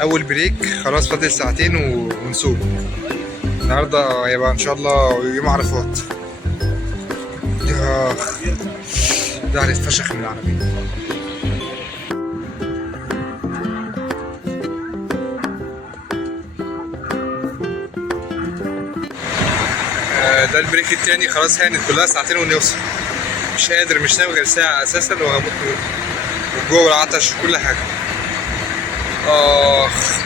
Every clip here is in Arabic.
اول بريك خلاص، فاضل ساعتين ونسوق. النهارده هيبقى ان شاء الله يوم عرفات. اخ، ظهري اتفشخ من العربية. ده البريك التاني، خلاص هانت كلها ساعتين ونوصل. مش قادر، مش ناوي غير ساعة اساسا وهموت من الجوع والعطش وكل حاجة. اخ.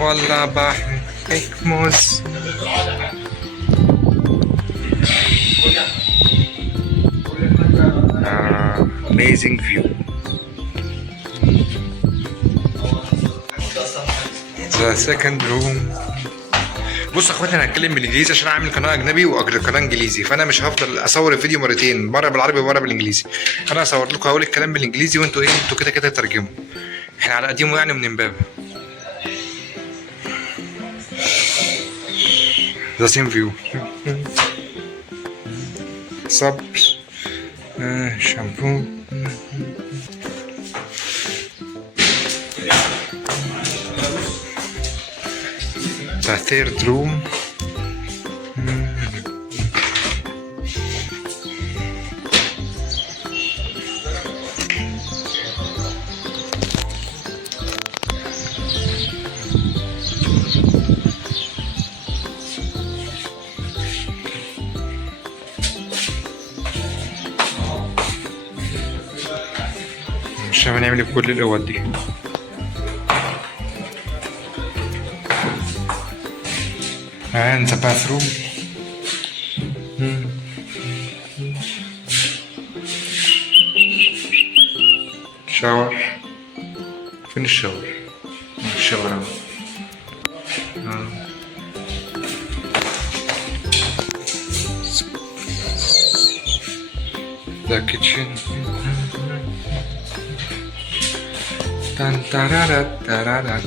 والله بحر موز. amazing view. the second room. بص يا اخواتي، انا هتكلم بالانجليزي عشان اعمل قناه اجنبي وقناه انجليزي، فانا مش هفضل اصور الفيديو مرتين، مره بالعربي ومره بالانجليزي. انا هصور لكم، هقول الكلام بالانجليزي وانتوا انتوا كده كده ترجموا. احنا على قديمه يعني من امبابه. the same view. صبر. شامبو. the third room. مش هنعمل بكل الاوض دي. and the bathroom. shower. فين الشاور؟ الشاور اهو. the kitchen. tan tararat tararat.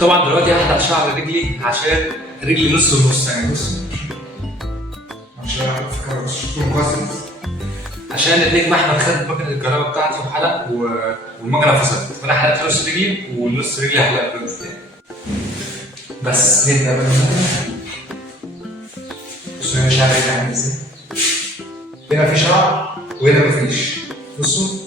طبعا دلوقتي هحلق شعر رجلي عشان رجلي نص ونص، يعني بص عشان اعرف تكون قاسم، عشان النجم احمد خد مكنه الكهرباء بتاعتي وحلق والمكنه فصلت، فانا حلقت نص رجلي ونص رجلي هحلق الجزء الثاني. بس نبدا بقى. بصوا هنا شعري عامل ازاي؟ هنا في شعر وهنا مفيش. بصوا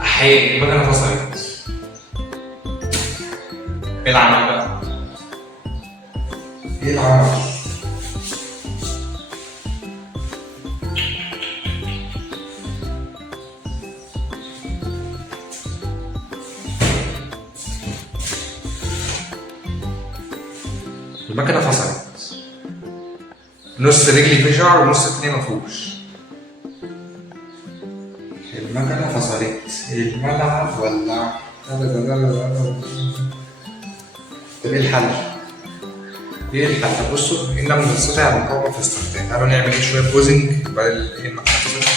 احيي المكنه فصلت. ايه العمل بقى؟ ايه العمل؟ المكنه فصلت، نص رجلي فيه شعر ونص التاني مفيهوش. المكنه فصلت، الملعب ولع. طب ايه الحل؟ ايه الحل؟ بصوا، ان لم نستطع المقاومه في استخدام، تعالوا نعمل شويه بوزنج بدل المكنه فصلت.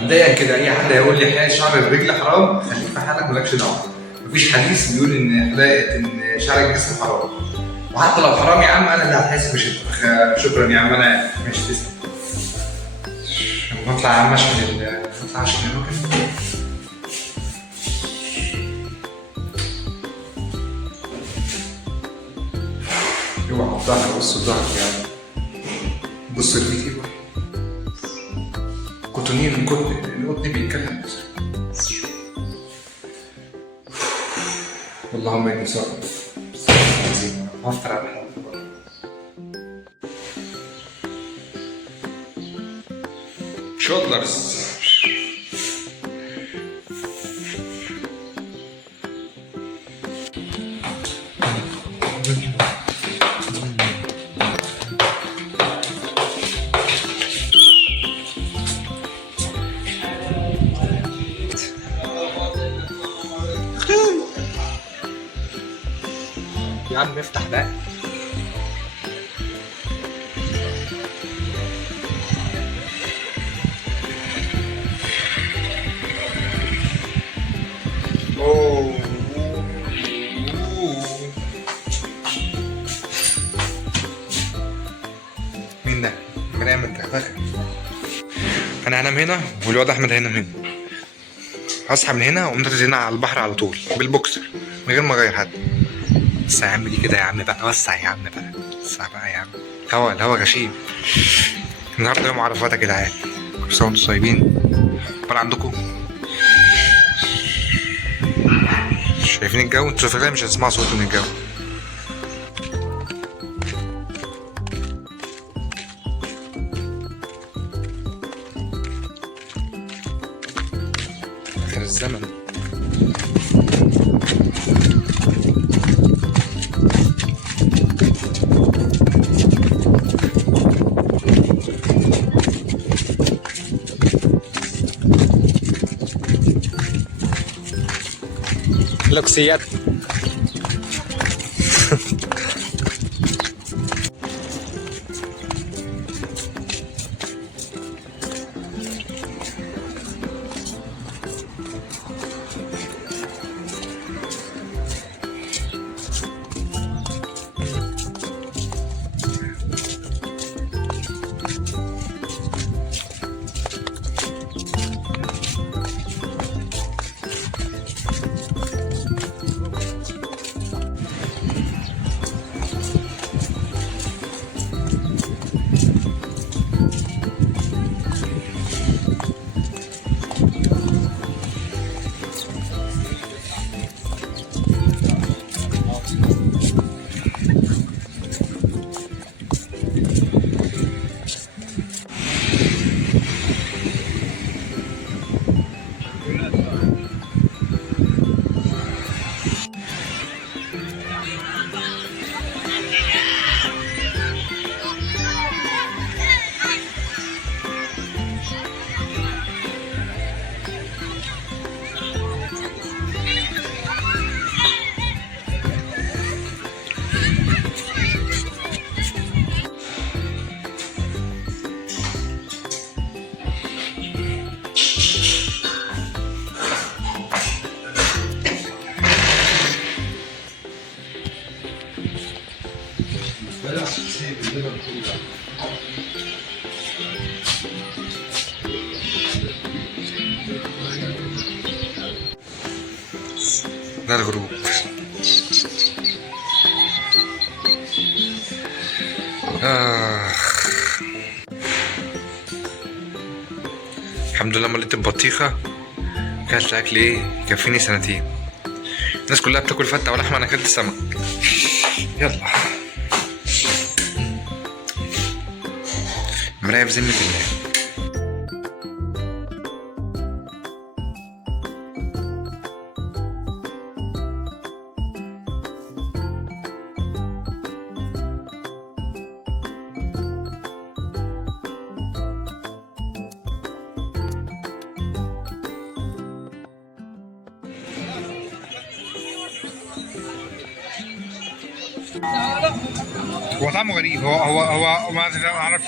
مبدئيا كده اي حد هيقول لي حلقه شعر الرجل حرام، خليك في حالك مالكش دعوه. مفيش حديث بيقول ان حلاقه ان شعر الجسم حرام، وحتى لو حرام يا عم انا اللي هتحاسب مش انت. شكرا يا عم، انا ماشي تسلم. نطلع يا عم عشان نطلع عشان الاماكن. اوعى الظهر، بص الظهر يعني، بص رجليكي بقى. كوتونين القطن بيتكلم. اللهم اني صائم. هفطر على الحلقة. شوتلرز. يا عم افتح بقى. مين ده؟ مريم انت فاكر؟ انا هنام هنا والواد احمد هينام هنا. هصحى من هنا واقوم نازل هنا على البحر على طول بالبوكسر من غير ما اغير حد. بس يا عم دي كده يا عم بقى، وسع يا عم بقى، وسع بقى يا عم. الهوا غشيم. النهارده يوم عرفات يا جدعان، كل سنه وانتم طيبين. بقى عندكم شايفين الجو؟ انتوا فاكرين مش هتسمعوا صوت من الجو. اخر الزمن. لوكسيات. ده الغروب. الحمد لله مليت البطيخة، كلت أكل إيه يكفيني سنتين. الناس كلها بتاكل فتة ولحمة، أنا أكلت سمك. يلا مراية بذمة الله. هو طعمه غريب، هو ما اعرفش.